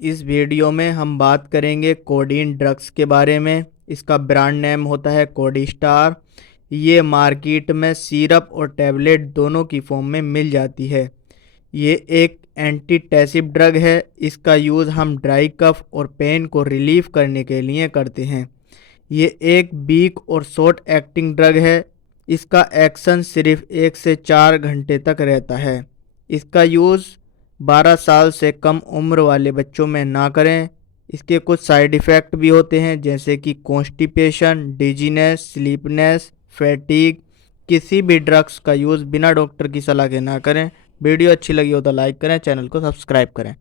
इस वीडियो में हम बात करेंगे कोडीन ड्रग्स के बारे में। इसका ब्रांड नेम होता है कोडिस्टार। ये मार्केट में सिरप और टैबलेट दोनों की फॉर्म में मिल जाती है। ये एक एंटीटैसिव ड्रग है। इसका यूज़ हम ड्राई कफ और पेन को रिलीफ करने के लिए करते हैं। ये एक वीक और शॉर्ट एक्टिंग ड्रग है। इसका एक्शन सिर्फ 1 से 4 घंटे तक रहता है। इसका यूज़ 12 साल से कम उम्र वाले बच्चों में ना करें। इसके कुछ साइड इफ़ेक्ट भी होते हैं, जैसे कि कॉन्स्टिपेशन, डिजीनेस, स्लीपनेस, फैटीग। किसी भी ड्रग्स का यूज़ बिना डॉक्टर की सलाह के ना करें। वीडियो अच्छी लगी हो तो लाइक करें, चैनल को सब्सक्राइब करें।